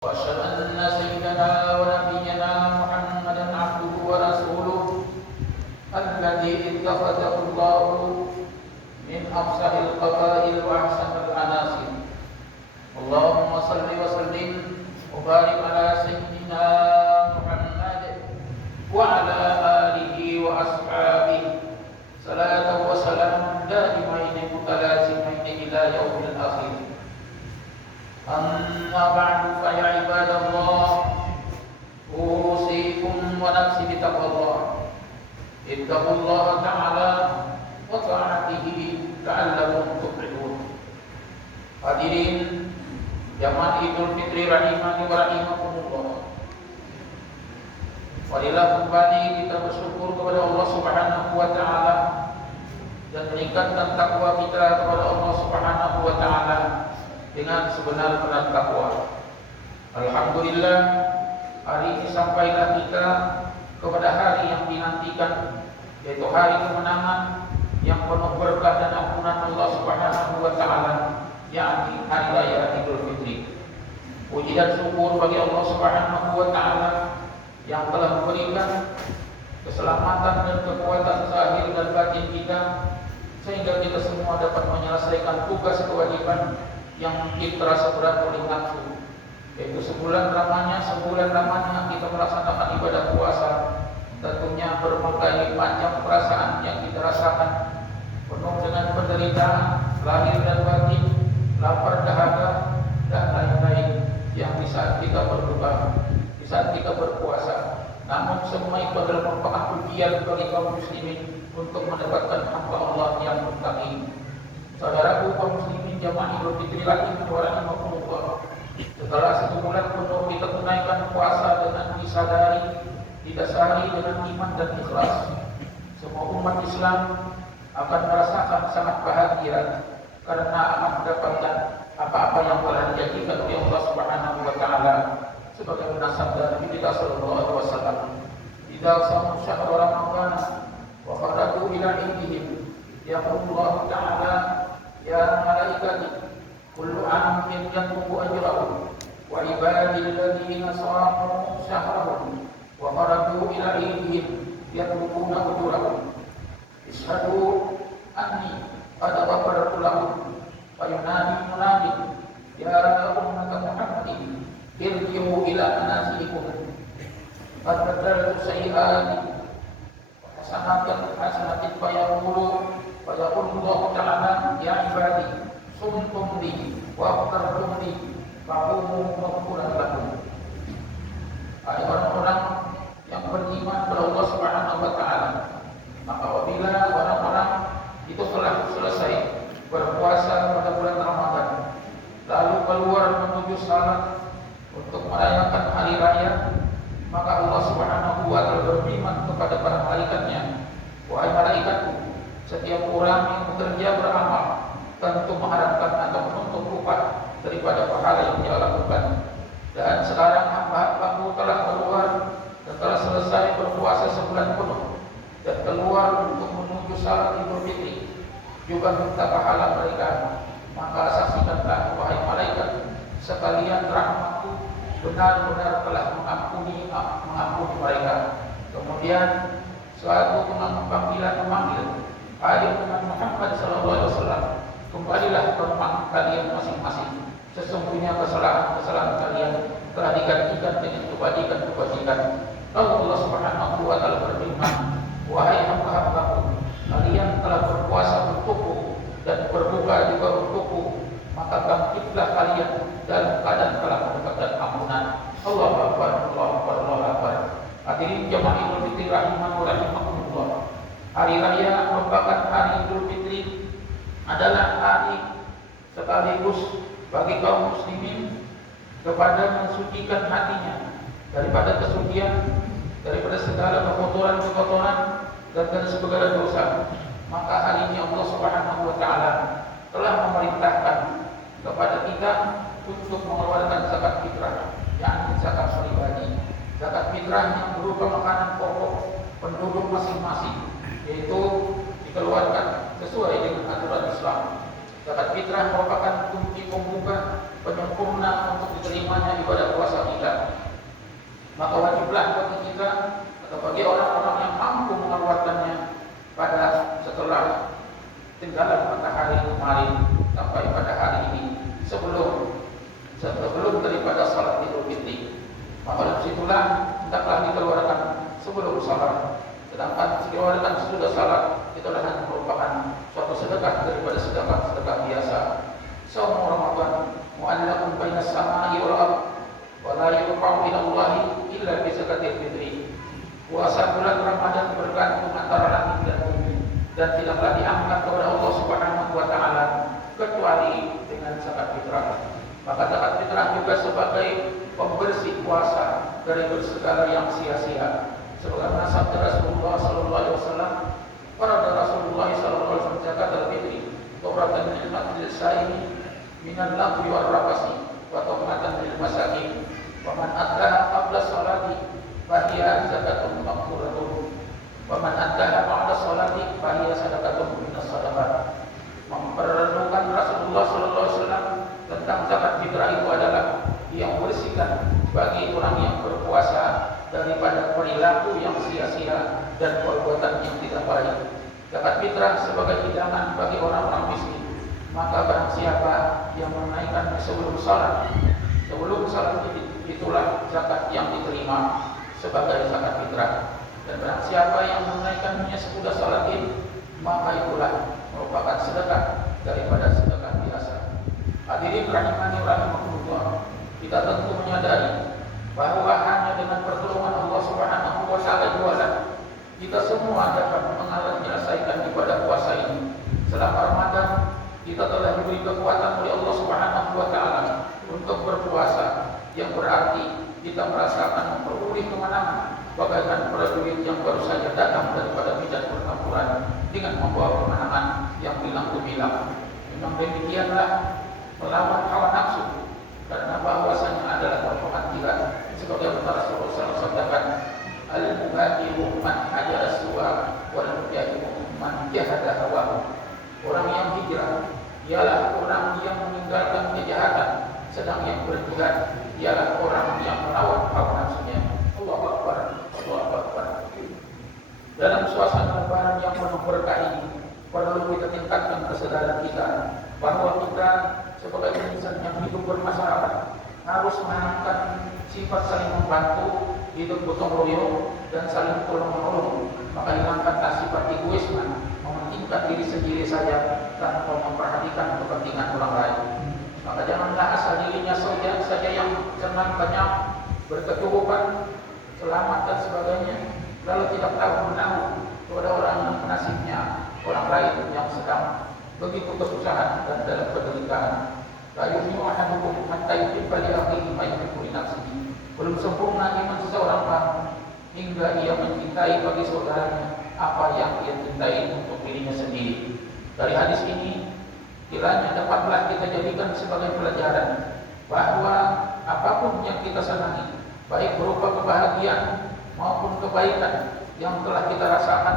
وأشهد أن سيدنا ونبينا محمدا عبده ورسوله الذي اتخذه الله من أفصح القبائل وأحسن الأناصر. اللهم صل وسلم وبارك على سيدنا محمد وعلى آله وأصحابه صلاة وسلام دائمين متلازمين إلى يوم الآخر. أما بعد فيا عباد الله أوصيكم ونفسي بتقوى الله. اتقوا الله تعالى وطاعته لعلكم تفلحون. Hadirin jamaah Idul Fitri rahimani wa rahimakumullah. Marilah kembali kita bersyukur kepada Allah Subhanahu wa taala dan meningkatkan takwa kita kepada Allah Subhanahu wa taala dengan sebenar-benar takwa. Alhamdulillah, hari ini sampailah kita kepada hari yang dinantikan, yaitu hari kemenangan yang penuh berkah dan ampunan Allah Subhanahu wa taala, yakni hari raya Idul Fitri. Puji dan syukur bagi Allah Subhanahu wa taala yang telah memberikan keselamatan dan kekuatan zahir dan batin kita sehingga kita semua dapat menyelesaikan tugas kewajiban yang mungkin terasa berat oleh nafsu, yaitu sebulan lamanya kita melaksanakan ibadah puasa. Tentunya berbagai macam perasaan yang kita rasakan, penuh dengan penderitaan lahir dan batin, lapar dahaga dan lain-lain yang di saat kita berbuka, di saat kita berpuasa. Namun semua itu adalah merupakan ujian bagi kaum muslimin untuk mendapatkan hamba Allah yang muttaqin. Saudaraku kaum muslimin jamaah Idul Fitri rahimahumullah, setelah 1 bulan penuh kita tunaikan puasa dengan disadari, didasari dengan iman dan ikhlas, semua umat Islam akan merasakan sangat bahagia karena akan mendapatkan apa-apa yang telah dijanjikan oleh Allah Subhanahu wa taala sebagaimana sabda Nabi kita sallallahu alaihi wasallam, "Idza shamu syahra Ramadan wa kharaju ila idihim yaqulu ta'ala ya malaikati kullu amin yatlubu ajrahu wa ibadil ladzina shamu syahrahum wa kharaju ila idihim yatlubuna ujurahum ishhadu anni qad ghafartu lahum wa yunadi munadi ya ummata Muhammadin irji'u ila manazilikum qad badaltu sayyi'ati hasanatin fayaqulu Allah ta'ala ya ibadi sumtum li wa aftartum li faqumu maghfuran lakum. Hai orang-orang yang beriman kepada Allah Subhanahu wa taala, maka apabila orang-orang itu telah selesai berpuasa pada bulan Ramadan lalu keluar menuju salat untuk merayakan hari raya, maka Allah Subhanahu wa taala berfirman kepada para malaikatnya, wahai malaikatku, setiap orang yang bekerja beramal tentu mengharapkan atau menuntut upah daripada pahala yang dia lakukan. Dan sekarang hamba-hambaku telah keluar setelah selesai berpuasa sebulan penuh dan keluar untuk menuju salat Idul Fitri, juga minta pahala mereka. Maka saksikanlah wahai malaikat sekalian, rahmatku benar-benar telah mengampuni mereka. Kemudian suatu panggilan memanggil, hai Muhammad sallallahu alaihi wasallam, kembalilah ke rumah kalian masing-masing. Sesungguhnya kesalahan kalian telah digantikan dengan kebajikan. Lalu Allah Subhanahu wa taala berfirman, wahai hamba-hambaku, kalian telah berpuasa untukku dan berbuka juga untukku, maka bangkitlah kalian dalam keadaan telah mendapatkan ampunan. Allahu akbar, Allahu akbar, Allahu akbar. Hadirin jamaah Idul Fitri rahimahumullah, hari raya merupakan hari Idul Fitri adalah hari sekaligus bagi kaum muslimin kepada mensucikan hatinya daripada kesucian, daripada segala kekotoran dan dari segala dosa. Maka hari ini Allah Subhanahu wa taala telah memerintahkan kepada kita untuk mengeluarkan zakat fitrah, yakni zakat pribadi. Zakat fitrah yang berupa makanan pokok penduduk masing-masing, yaitu dikeluarkan sesuai dengan aturan Islam. Zakat fitrah merupakan kunci pembuka penyempurna untuk diterimanya ibadah puasa kita. Maka wajiblah bagi kita atau bagi orang-orang yang mampu mengeluarkannya pada setelah tinggalan matahari kemarin sampai pada hari ini sebelum daripada salat Idul Fitri. Maka disitulah hendaklah dikeluarkan sebelum salat. Sedangkan dikeluarkan sesudah salat itulah hanya merupakan suatu sedekah daripada sedekah biasa. Shaum Ramadan mu'allaqun bainas samai wal ardh wa la yurfa'u ila Allah illa bi zakatil fitri. Puasa bulan Ramadan bergantung antara langit dan bumi dan tidaklah diangkat kepada Allah Subhanahu wa taala kecuali dengan zakat fitrah. Maka zakat fitrah juga sebagai pembersih puasa dari segala yang sia-sia. Sebagaimana sabda Rasulullah sallallahu alaihi wasallam, "Farada Rasulullah sallallahu alaihi wasallam zakat al-fitri, tuhratan lil saimi minan lagwi war rafasi wa tuhmatan lil masakin. Wa man addaha qabla salati fa hiya zakatun maqburatun. Wa man addaha ba'da salati fa hiya sadaqatun minas sadaqat." Memperlukan Rasulullah sallallahu alaihi wasallam tentang zakat fitrah itu adalah yang membersihkan bagi orang yang berpuasa daripada perilaku yang sia-sia dan perbuatan yang tidak baik. Zakat fitrah sebagai hidangan bagi orang-orang miskin. Maka barang siapa yang menaikkan sebelum salat itulah zakat yang diterima sebagai zakat fitrah. Dan barang siapa yang menaikkannya sesudah salat maka itulah merupakan sedekah daripada sedekah biasa. Hadirin rahimani rahimakumullah, kita tentu menyadari bahwa hanya dengan pertolongan Allah Subhanahu wa taala kita semua dapat menyelesaikan ibadah puasa ini. Selama Ramadan kita telah diberi kekuatan oleh Allah Subhanahu wa taala untuk berpuasa, yang berarti kita merasakan memperoleh kemenangan bagaikan prajurit yang baru saja datang daripada medan pertempuran dengan membawa kemenangan yang bilang gemilang. Memang demikianlah melawan hawa nafsu, karena bahwasanya adalah merupakan jiran. Sebagaimana Rasulullah SAW katakan, al-muhajiru man hajara suwa wal mujahidu man jahada hawa. Orang yang hijrah ialah orang yang meninggalkan kejahatan, sedang yang berjihad ialah orang yang melawan hawa nafsunya. Allahu Akbar, Allahu Akbar. Dalam suasana lebaran yang penuh berkah ini, perlu kita tingkatkan kesadaran kita bahwa kita sebagai insan yang hidup bermasyarakat harus menanamkan sifat saling membantu, hidup gotong royong dan saling tolong menolong. Maka hilangkanlah sifat egoisme, mementingkan diri sendiri saja tanpa memperhatikan kepentingan orang lain. Maka janganlah asal dirinya saja yang senang banyak berkecukupan, selamat dan sebagainya, lalu tidak tahu menahu kepada orang yang nasibnya orang lain yang sedang begitu kesusahan dan dalam penderitaan. La yu'minu ahadukum hatta yuhibba li akhihi ma yuhibbu li nafsihi. Belum sempurna iman seseorang hingga ia mencintai bagi saudaranya apa yang ia cintai untuk dirinya sendiri. Dari hadis ini kiranya dapatlah kita jadikan sebagai pelajaran bahwa apapun yang kita senangi, baik berupa kebahagiaan maupun kebaikan yang telah kita rasakan,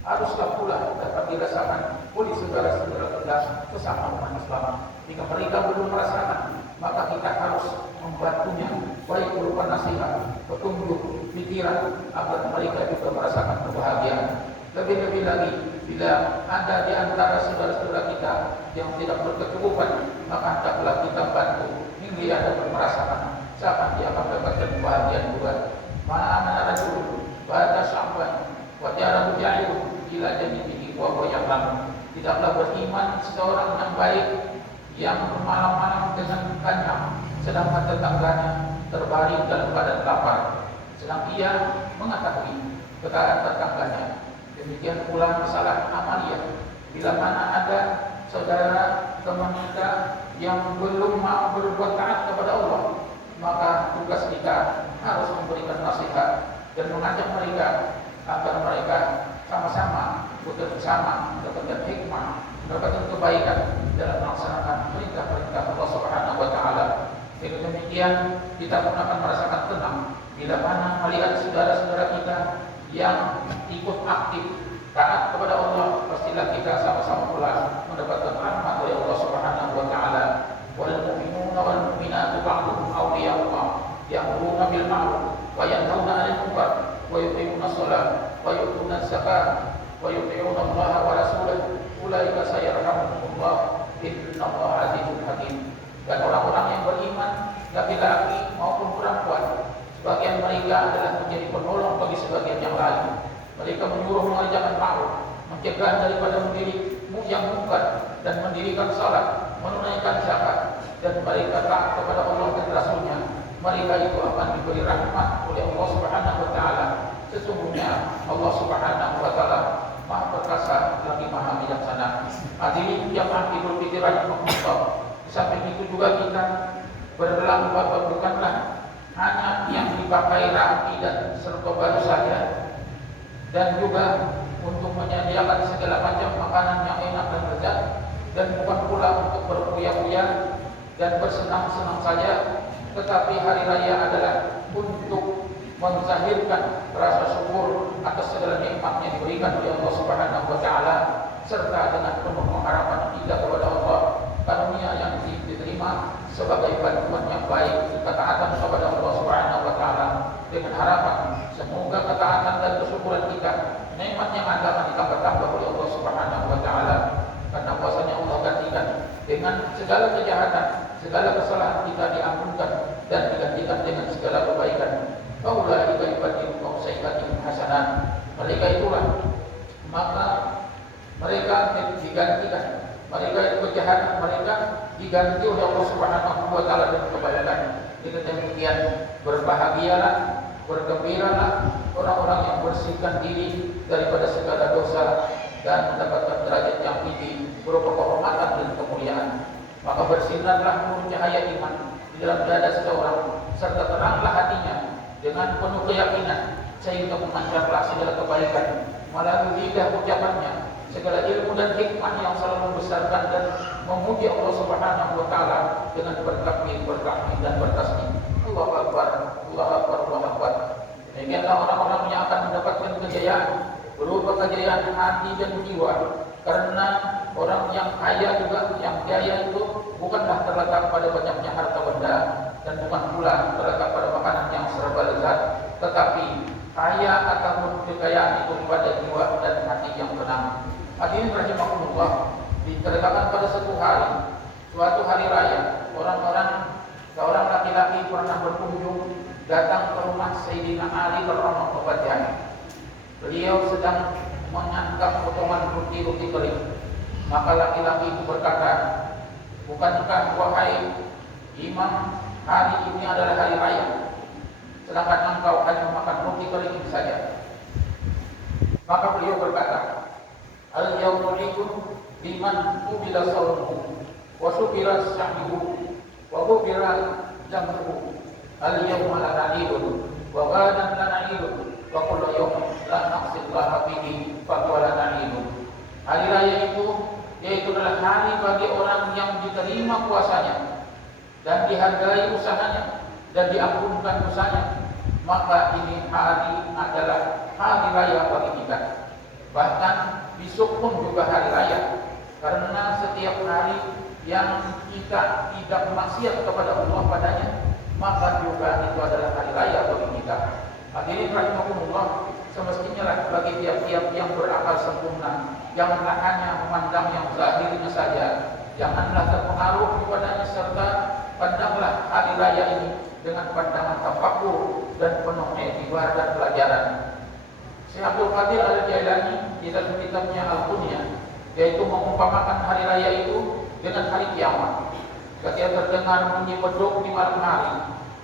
haruslah pula dapat dirasakan oleh saudara-saudara kita sesama umat Islam. Jika mereka belum merasakan, maka kita harus membantunya, baik berupa nasihat, petunjuk, pikiran, agar mereka juga merasakan kebahagiaan. Lebih-lebih lagi, bila ada di antara saudara-saudara kita yang tidak berkecukupan, maka hendaklah kita bantu hingga ia dapat merasakan seakan dia akan mendapatkan kebahagiaan juga. Mana rajul pada sampai wajah jahil ila jami'i wa huwa ya'lam. Tidaklah beriman seseorang yang baik yang bermalam-malam dengan kenyang, sedangkan tetangganya terbaring dalam keadaan lapar, sedang ia mengetahui keadaan tetangganya. Demikian pula masalah amaliyah. Bila mana ada saudara teman kita yang belum mau berbuat taat kepada Allah, maka tugas kita harus memberikan nasihat dan mengajak mereka agar mereka sama-sama bekerja sama, mendapatkan hikmah, mendapatkan kebaikan dalam melaksanakan perintah-perintah Allah Subhanahu wa taala. Dengan demikian kita pun akan merasakan tenang bila mana melihat saudara-saudara kita yang ikut aktif taat kepada Allah, pastilah kita sama-sama pula mendapatkan rahmat dari Allah Subhanahu wa taala. Wal mu'minuna wal mu'minatu ba'duhum awliya'u ba'd, ya'muruna bil ma'ruf wa yanhauna 'anil munkar wa yuqimuna shalah wa yu'tuna zakah wa yuti'una Allah wa rasulahu ulaika sayarhamuhumullah innallaha 'azizun hakim. Dan orang-orang yang beriman, laki-laki maupun perempuan, sebagian mereka adalah menjadi penolong bagi sebagian yang lain. Mereka menyuruh mengerjakan ma'ruf, mencegah daripada yang munkar, dan mendirikan salat, menunaikan zakat, dan mereka taat kepada Allah dan Rasulnya. Mereka itu akan diberi rahmat oleh Allah Subhanahu wa taala. Sesungguhnya Allah Subhanahu wa taala Maha perkasa lagi Maha bijaksana. Hadirin jamaah Idul Fitri rahimahullah. Di samping itu juga kita berlomba bukanlah hanya yang dipakai rapi dan serba baru saja, dan juga untuk menyediakan segala macam makanan yang enak dan lezat, dan bukan pula untuk berbuya-buya dan bersenang-senang saja, tetapi hari raya adalah untuk menzahirkan rasa syukur atas segala nikmat yang diberikan oleh Allah Subhanahu wa taala, serta dengan penuh pengharapan kita kepada Allah karunia yang diterima sebagai bantuan yang baik ketaatan kepada Allah Subhanahu wa taala, dengan harapan semoga ketaatan dan kesyukuran kita nikmat yang ada akan ditambah-tambah oleh Allah Subhanahu wa taala, karena puasanya Allah gantikan dengan segala kejahatan, segala kesalahan kita diampunkan dan digantikan dengan segala kebaikan. Faulaika yubaddilu sayyi'atihim hasanat. Mereka itulah maka mereka digantikan, mereka kejahatan mereka diganti oleh Allah Subhanahu wa taala dengan kebaikan. Dengan demikian berbahagialah, bergembiralah orang-orang yang bersihkan diri daripada segala dosa dan mendapatkan derajat yang tinggi berupa kehormatan dan kemuliaan. Maka bersinarlah nur cahaya iman di dalam dada seseorang, serta teranglah hatinya dengan penuh keyakinan, sehingga memancarlah segala kebaikan melalui lidah ucapannya, segala ilmu dan hikmah yang selalu membesarkan dan memuji Allah Subhanahu wa taala dengan bertakbir, bertahmid dan bertasbih. Allahu akbar, Allahu akbar, Allahu akbar. Demikianlah orang-orang yang akan mendapatkan kejayaan berupa kejayaan hati dan jiwa, karena orang yang kaya juga, yang jaya itu bukanlah terletak pada banyaknya harta benda, dan bukan pula terletak pada makanan yang serba lezat, tetapi kaya ataupun kekayaan itu pada jiwa dan hati yang tenang. Hadirin rahimakumullah, diceritakan pada suatu hari raya, seorang laki-laki pernah berkunjung datang ke rumah Sayyidina Ali radhiyallahu anhu. Beliau sedang menyantap potongan roti kering. Maka laki-laki itu berkata, "Bukankah wahai imam, hari ini adalah hari raya, sedangkan engkau hanya makan roti kering saja?" Maka beliau berkata, "Al-yawmu likum liman qubila sawmuhu wa subira sa'muhu wa qubira jam'uhu. Al-yawma lana idun wa ghadan lana idun wa kullu yawmin la naqsillaha fihi fa huwa lana idun." Hari raya itu yaitu adalah hari bagi orang yang diterima puasanya dan dihargai usahanya dan diampunkan dosanya. Maka ini hari adalah hari raya bagi kita. Bahkan besok pun juga hari raya, karena setiap hari yang kita tidak maksiat kepada Allah padanya, maka juga itu adalah hari raya bagi kita. Hadirin rahimakumullah, semestinya lah bagi tiap-tiap yang berakal sempurna, janganlah hanya memandang yang zahirnya saja, janganlah terpengaruh kepadanya, serta pandanglah hari raya ini dengan pandangan tafakur dan penuh i'tibar dan pelajaran. Syekh Abdul Qadir Al-Jailani di dalam kitabnya Al-Qunya, yaitu mengumpamakan hari raya itu dengan hari kiamat. Ketika terdengar bunyi beduk di malam hari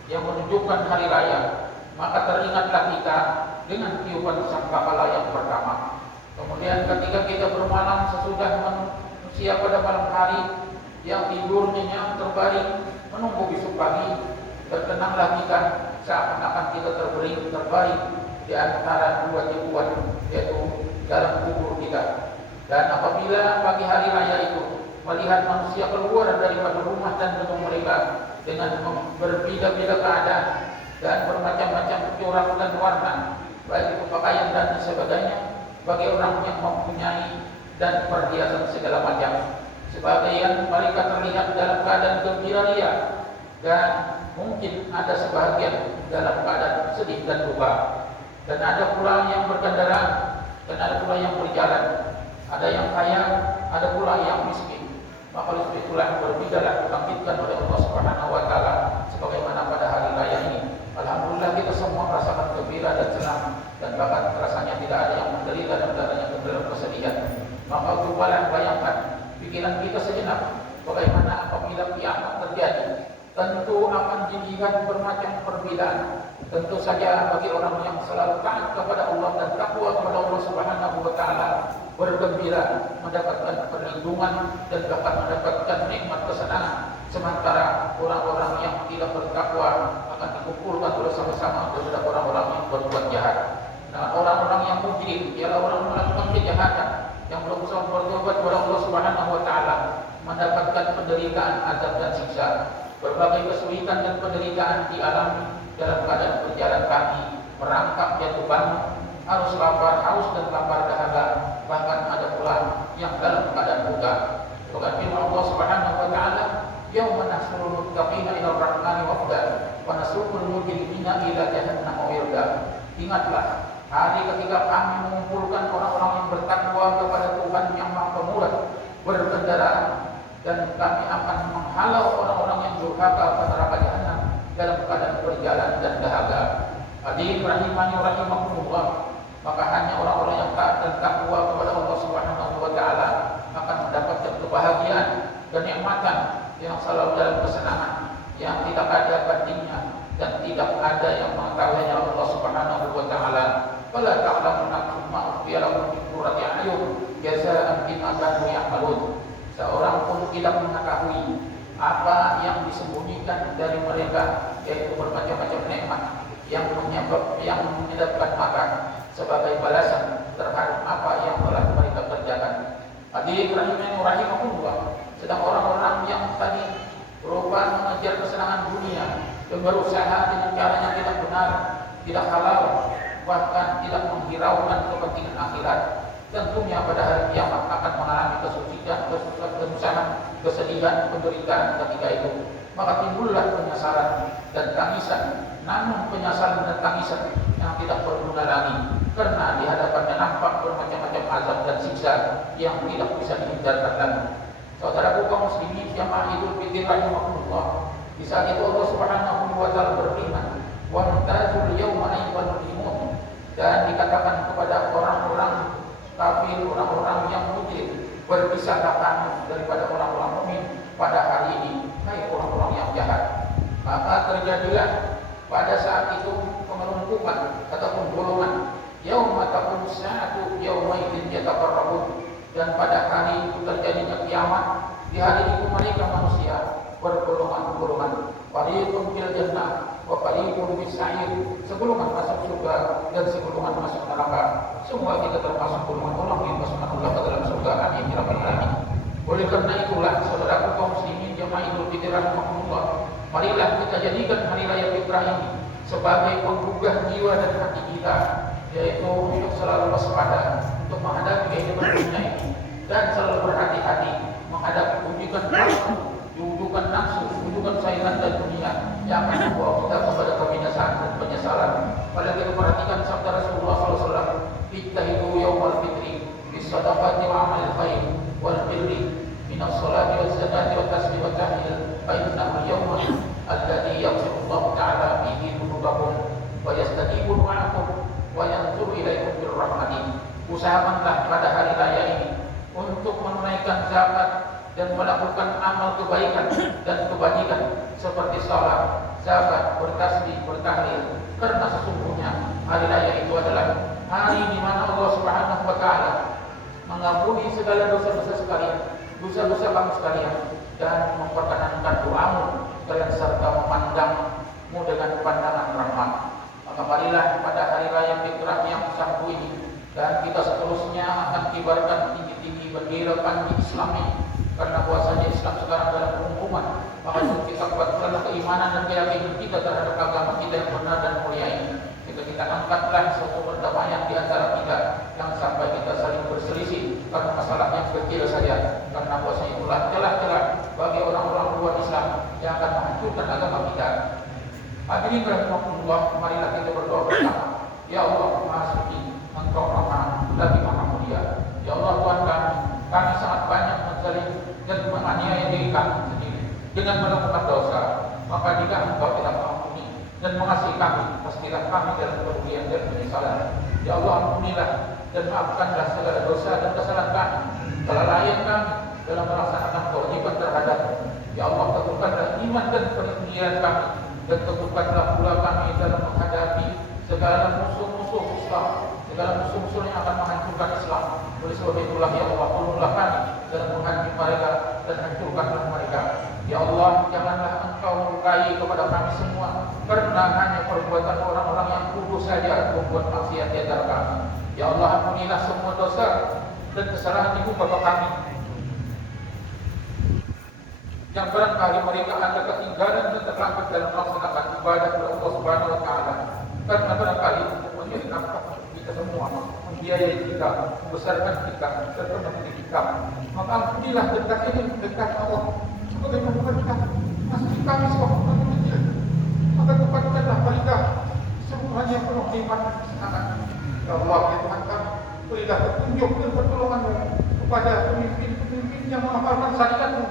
yang menunjukkan hari raya, maka teringatlah kita dengan tiupan sangkakala yang pertama. Kemudian ketika kita bermalam sesudah manusia pada malam hari yang tidur nyenyak terbaring menunggu besok pagi, tertenanglah kita seakan-akan kita terbaring di antara dua tipuan, yaitu dalam kubur kita. Dan apabila pagi hari raya itu melihat manusia keluar daripada rumah dan gedung mereka dengan berbeda-beda keadaan dan bermacam-macam corak dan warna, baik itu pakaian dan sebagainya, bagi orang yang mempunyai dan perhiasan segala macam. Sebagian mereka terlihat dalam keadaan gembira ria, dan mungkin ada sebahagian dalam keadaan sedih dan duka. Dan ada pula yang berkendaraan, dan ada pula yang berjalan. Ada yang kaya, ada pula yang miskin. Maka oleh sebab itulah berbidalah dibangkitkan oleh Allah Subhanahu wa taala sebagaimana pada hari raya ini. Alhamdulillah kita semua merasakan gembira dan senang, dan bahkan rasanya tidak ada yang menderita dan tidak ada yang menderita kesedihan. Maka cobalah bayangkan pikiran kita sejenak, bagaimana apabila kiamat terjadi. Tentu akan dilihat bermacam perbedaan. Tentu saja bagi orang yang selalu taat kepada Allah dan takwa kepada Allah Subhanahu wa taala, bergembira mendapatkan perlindungan dan bahkan mendapatkan nikmat kesenangan. Sementara orang-orang yang tidak bertakwa akan dikumpulkan bersama-sama dengan orang-orang yang berbuat jahat. Nah, orang-orang yang mujrim ialah orang yang melakukan kejahatan, yang belum bisa bertobat kepada Allah Subhanahu wa taala, mendapatkan penderitaan, azab dan siksa. Berbagai kesulitan dan penderitaan dialami dalam keadaan berjalan kaki, merangkak jatuh bangun, harus lapar, haus dan lapar dahaga, bahkan ada pula yang dalam keadaan buta. Bukan firman Allah Subhanahu wa taala, "Yauma nahsyurul muttaqina ila ar-rahmani wafda wa nasuqul mujrimina ila jahannam wirda." Ingatlah hari ketika kami mengumpulkan orang-orang yang bertakwa kepada Tuhan yang Maha Pemurah berkendaraan, dan kami akan menghalau orang-orang yang durhaka ke neraka jahanam dalam keadaan berjalan dan dahaga. Hadirin rahimani rahimakumullah, maka hanya orang-orang yang taat dan takwa kepada Allah Subhanahu wa taala akan mendapatkan kebahagiaan, kenikmatan yang selalu dalam kesenangan yang tidak ada bandingnya dan tidak ada yang mengetahuinya Allah Subhanahu wa taala. Fala ta'lamu nafsun ma ukhfiya lahum min qurrati a'yun jazaa'an bima kanu ya'malun. Seorang pun tidak mengetahui apa yang disembunyikan dari mereka, yaitu bermacam-macam nikmat yang menyedapkan mata sebagai balasan terhadap apa yang telah mereka kerjakan. Hadirin rahimani rahimakumullah, sedang orang-orang yang tadi berupa mengejar kesenangan dunia dan berusaha dengan caranya tidak benar, tidak halal, bahkan tidak menghiraukan kepentingan akhirat, tentunya pada hari kiamat akan mengalami kesusahan, kesedihan, penderitaan ketika itu. Maka timbullah penyesalan dan tangisan, namun penyesalan dan tangisan yang tidak berguna lagi, karena di hadapannya nampak bermacam-macam azab dan siksa yang tidak bisa dihindarkan lagi. Saudaraku kaum muslimin jamaah Idul Fitri rahimahumullah, di saat itu Allah Subhanahu wa taala berfirman, "Wa antajul yauma ayyuhal mujrimun," dan dikatakan kepada orang-orang kafir, orang-orang yang mujrim, berpisahlah kamu daripada orang-orang mukmin pada hari ini, hai orang-orang yang jahat. Maka terjadilah pada saat itu pengelumpukan ataupun golongan, yauma taqumus sa'atu yauma idzin yataqarrabun, dan pada hari itu terjadinya kiamat. Di hari itu mereka manusia bergolongan-golongan, fariqun fil jannah wa fariqun fis sa'ir, segolongan masuk surga dan segolongan masuk neraka. Semua kita termasuk golongan orang yang masukkan Allah ke dalam surga, amin ya rabbal alamin. Oleh karena itulah saudaraku kaum muslimin jamaah Idul Fitri rahimahumullah, marilah kita jadikan hari raya fitrah ini sebagai penggugah jiwa dan hati kita, yaitu untuk selalu waspada untuk menghadapi kehidupan dunia ini, dan selalu berhati-hati menghadapi ujukan nafsu, ujukan saingan dan dunia yang akan membawa kita kepada kebinasaan dan penyesalan. Pada kita perhatikan sabda Rasulullah SAW, "Ittahidu yawmal fitri bis-sadaqati wa amalil khair wal birri minas salati waz zakati wat tasbih wat tahlil, fa innahu yawmun alladhi yaghfiru Allah ta'ala fihi dhunubakum wa yastajibu du'aakum wa yanzuru ilaikum birrahmati." Usahakanlah pada hari raya ini untuk menunaikan zakat dan melakukan amal kebaikan dan kebajikan seperti salat, zakat, bertasbih, bertahlil, karena sesungguhnya hari raya itu adalah hari di mana Allah Subhanahu wa taala mengampuni segala dosa-dosa sekalian, dosa-dosa kamu sekalian, dan memperkenankan doamu dan serta memandangmu dengan pandangan rahmat. Maka marilah pada hari raya fitrah yang satu ini, dan kita seterusnya akan kibarkan tinggi-tinggi bendera panji Islami, karena bahwasanya Islam sekarang dalam pengumuman. Maka kita kuatkan keimanan dan keyakinan kita terhadap agama kita yang benar dan mulia ini. Kita kita angkatlah suatu perdamaian di antara kita, yang sampai kita saling berselisih karena masalah yang kecil saja. Karena puasa itulah celah-celah bagi orang-orang luar Islam yang akan menghancurkan agama kita. Hadirin rahimakumullah, marilah kita berdoa bersama. Ya Allah Maha Suci, Engkau Maha lagi Maha Mulia. Ya Allah Tuhan kami sangat banyak menzalim dan menganiaya diri kami sendiri dengan melakukan dosa. Maka jika Engkau tidak mengampuni dan mengasihi kami, pastilah kami dalam kerugian dan penyesalan. Ya Allah, ampunilah dan maafkanlah segala dosa dan kesalahan kami, kelalaian kami dalam melaksanakan kewajiban terhadap. Ya Allah, teguhkanlah iman dan pendirian kami, dan teguhkanlah pula kami dalam menghadapi segala musuh-musuh Islam, segala musuh-musuh yang akan menghancurkan Islam. Oleh sebab itulah ya Allah, tolonglah kami dalam menghancurkan mereka dan hancurkanlah mereka. Ya Allah, janganlah Engkau melukai kepada kami semua, karena hanya perbuatan orang-orang yang kudus saja membuat maksiat di antara kami. Ya Allah, ampunilah semua dosa dan kesalahan ibu bapa kami yang barangkali mereka ada ketinggalan dan terlambat dalam melaksanakan ibadah kepada Allah Subhanahu wa Ta'ala. Karena barangkali untuk menjadi nafkah kita semua, membiayai kita, membesarkan kita, serta mendidik kita. Maka ampunilah dekat ini dekat Allah. Bagaimana mereka masih kami seorang kecil, maka tempatkanlah mereka semuanya penuh iman dan kesenangan. Ya Allah, ya Tuhan kami, berilah petunjuk dan pertolongan-Mu kepada pemimpin-pemimpin yang mengamalkan syariat-Mu.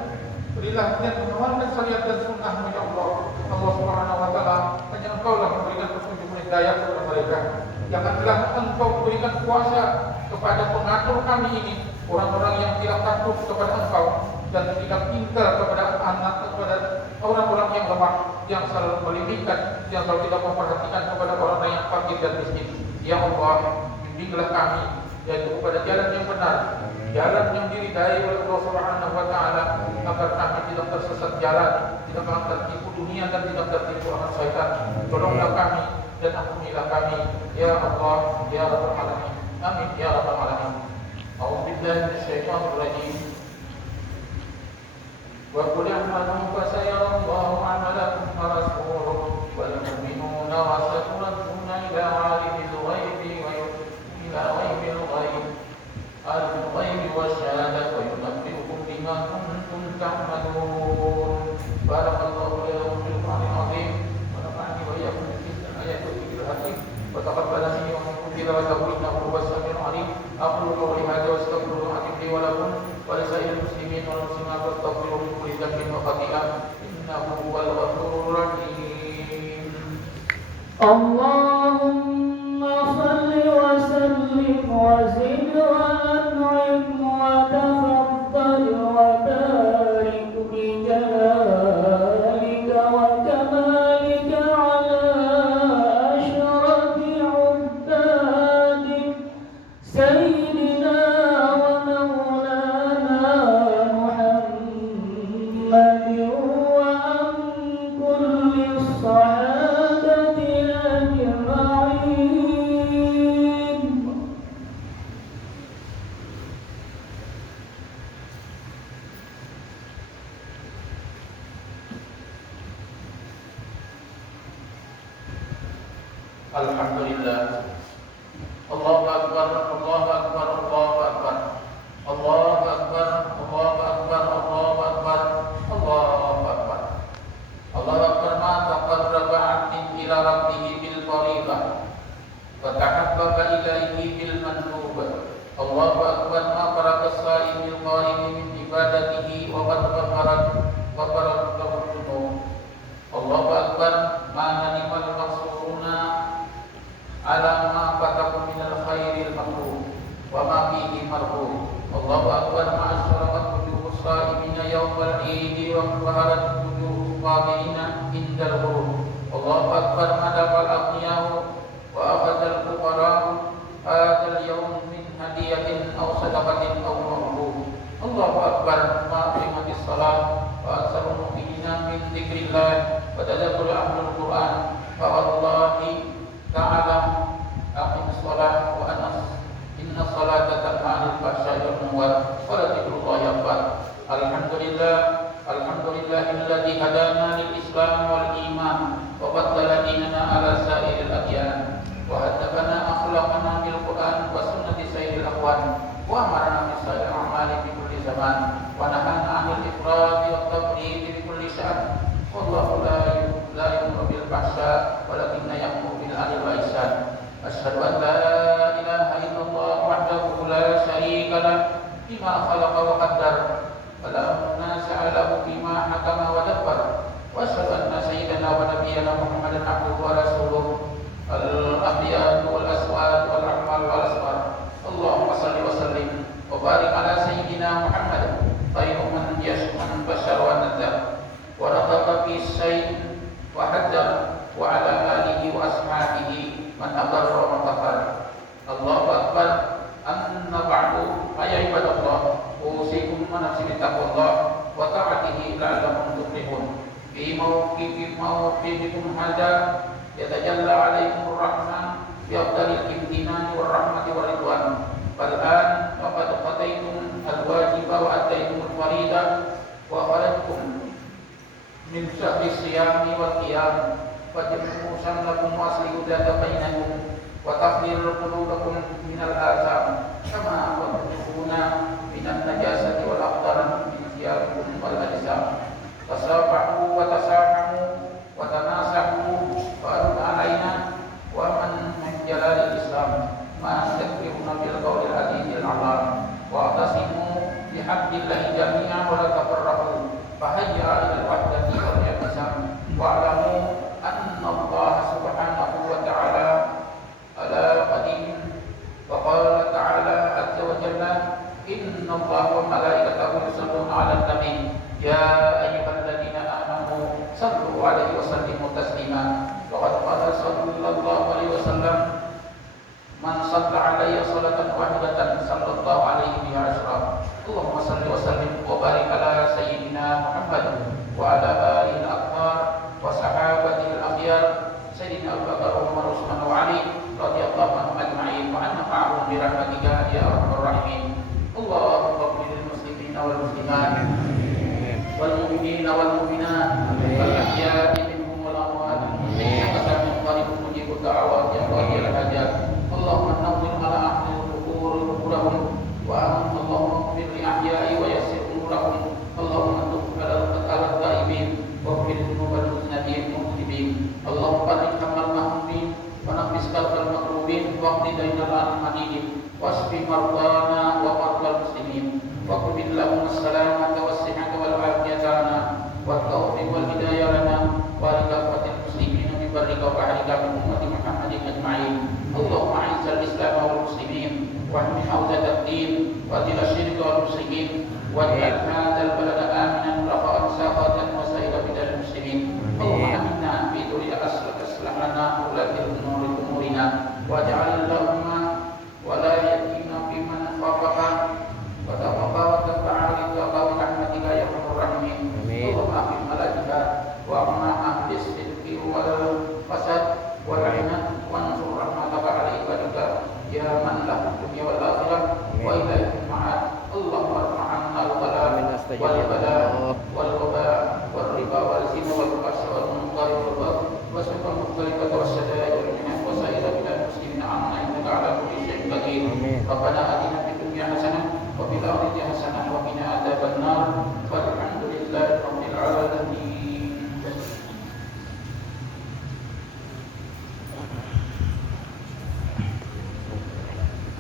Berilah dan mengamalkan syariat dan sunnah-Mu, ya Allah. Allah Subhanahu wa Ta'ala, hanya Engkau-lah memberikan petunjuk dan hidayah kepada mereka. Janganlah Engkau berikan kuasa kepada pengatur kami ini, orang-orang yang tidak takut kepada Engkau dan tidak tinggal kepada anak, kepada orang-orang yang lemah, yang selalu melimitkan, yang selalu tidak memperhatikan kepada orang yang fakir dan miskin. Ya Allah, bimbinglah kami yaitu kepada jalan yang benar, jalan yang diridai oleh Allah Subhanahu wa Ta'ala, agar kami tidak tersesat jalan, tidak akan tertipu dunia dan tidak tertipu akan syaitan. Tolonglah kami dan ampunilah kami, ya Allah, ya Rabbal Alamin. Amin ya Rabbal Alamin. A'udzubillahi minasyaitonir rajim. وَقُلْ اعْمَلُوا فَسَيَرَى اللَّهُ عَمَلَكُمْ وَرَسُولُهُ وَالْمُؤْمِنُونَ وَسَتُرَدُّونَ إِلَى عَالِمِ الْغَيْبِ وَالشَّهَادَةِ وَيُنَبِّئُكُم بِمَا كُنتُمْ تَعْمَلُونَ. Barakallahu li wa lakum fil Qur'anil 'azim wa nafa'ani wa iyyakum bi ayatil dzikril hakim wa taqabbala minni wa minkum tilawatahu innahu huwas samiul 'alim. Aqulu qawli hadza wa astaghfirullaha li wa lakum wa li sa'iril muslimin wal muslimat wastaghfiruhu min kulli dhanbin wa khati'ah innahu huwal ghafurur rahim. Allahumma shalli wa sallim wa zid wa an'im wa tafaddal wa barik bi jalalika wa kamalika ala ashrafil 'ibbadik sayyidina wa maulana Muhammadin wa an kulli sahabati ajma'in. Alhamdulillah. Allahu Akbar, Allahu Akbar, Allahu Akbar. Allahu Akbar, Allahu Akbar, Allahu Akbar, Allahu Akbar. Allahu Akbar ma taqarraba 'abdin ila rabbih bil fariidah wa tahabbaba ilaihi bil mandub. Allahu Akbar ma faraka as-sa'imil qa'imi min ibadatihi wa qad ghafarat wa farat lahu dhunub. Allahu Akbar ma nanimal maqsuruna ala ma fatakum minal khairil makruh wa ma fihi marhum. Allahu Akbar ma asyraqat wujuhus sha'imina yawmal 'idi wa zaharat wujuhus qa'imina indal ghurub. Allahu Akbar ma dafal aghniya'u wa akhadhal fuqara'u hadzal yawm min hadiyatin aw sadaqatin aw ma'ruf. Allahu Akbar ma qimatis shalah wa aksarul mu'minina min dzikrillah wa tadabbur ahlul Qur'an. Fa wallahi ta'ala أشهد أن لا إله إلا الله وحده لا شريك له فيما خلق وقدر ولا منازع له فيما حكم ودبر وأشهد أن سيدنا ونبينا محمدا عبده ورسوله الأنبياء والأسواد والأحمر والأسفار اللهم صل وسلم وبارك على سيدنا محمد خير من يشمل البشر ونذر ورغب في الشيء وحذر وعلى آله وأصحابه من أبر ومن غفر الله أكبر أما بعد فيا عباد الله أوصيكم ونفسي بتقوى الله وطاعته لعلكم تفلحون في موقفكم هذا يتجلى عليكم الرحمن بأفضل الامتنان والرحمة والرضوان فالآن فقد قضيتم الواجب وأديتم الفريضة وخرجتم من شهر الصيام والقيام فاجمعوا شملكم وأصلحوا ذات بينكم وتطهروا قلوبكم من الآثام كما تطهرون من النجاسة والأقدار من ثيابكم والأجسام تصافحوا وتسامحوا وتناصحوا فأرد علينا ومن من جلال الإسلام ما تذكرون بالقول العزيز العظام واعتصموا بحبل الله جميعا ولا تفرقوا فهيا إلى الوحدة والاعتصام واعلموا أن الله سبحانه وتعالى على قديم وقال تعالى عز وجل إن الله وملائكته يصلون على النبي يا أيها الذين آمنوا صلوا عليه وسلموا تسليما وقد قال صلى الله عليه وسلم من صلى علي صلاة واحدة صلى الله عليه بها عشرا اللهم صل وسلم وبارك على سيدنا محمد وعلى آله الأطهار وصحابته الأخيار سيدنا أبو بكر وعمر وعثمان وعلي رضي الله عنهم أجمعين وعنا معهم برحمتك يا أرحم الراحمين اللهم اغفر للمسلمين والمسلمات والمؤمنين والمؤمنات والأحياء منهم والأموات إنك سميع قريب مجيب الدعوات يا قاضي الحاجات اللهم نور على أهل القبور قبورهم وأنت اللهم اغفر لأحياء ويسر أمورهم اللهم تغفر على الغائبين واغفر ذنوب المذنبين المذنبين اللهم فرج هم المهمومين ونفس كرب المكروبين واقض دين المدينين واشف مرضانا ومرضى المسلمين واكتب اللهم السلامة والصحة والعافية لنا والتوفيق والهداية لنا ولكافة المسلمين من برك وبحرك من أمة محمد أجمعين اللهم أعز الإسلام والمسلمين واحمي حوزة الدين وأذل الشرك والمشركين واجعل هذا البلد آمنا رخاء سخاء وسائر بلاد المسلمين اللهم آمنا في دنيا أصلح لنا ولاة أمورنا واجعل اللهم ولايتنا في من خافك وتوقى وتبع رضاك ورحمتك يا ارحم الراحمين اللهم اقم ملائكتك واغنى اهل الصدق والفساد والعناد وانصر رحمتك على عبادك يا من له الدنيا والاخره واليك المعاد اللهم ارفع عنا الغلاء والبلاء والوباء والربا والزنا والفحش والمنكر والبغي وسوء المختلفه والشدائد والمحن وسائر بلاد المسلمين عنا انك على كل شيء قدير ربنا اتنا في الدنيا حسنه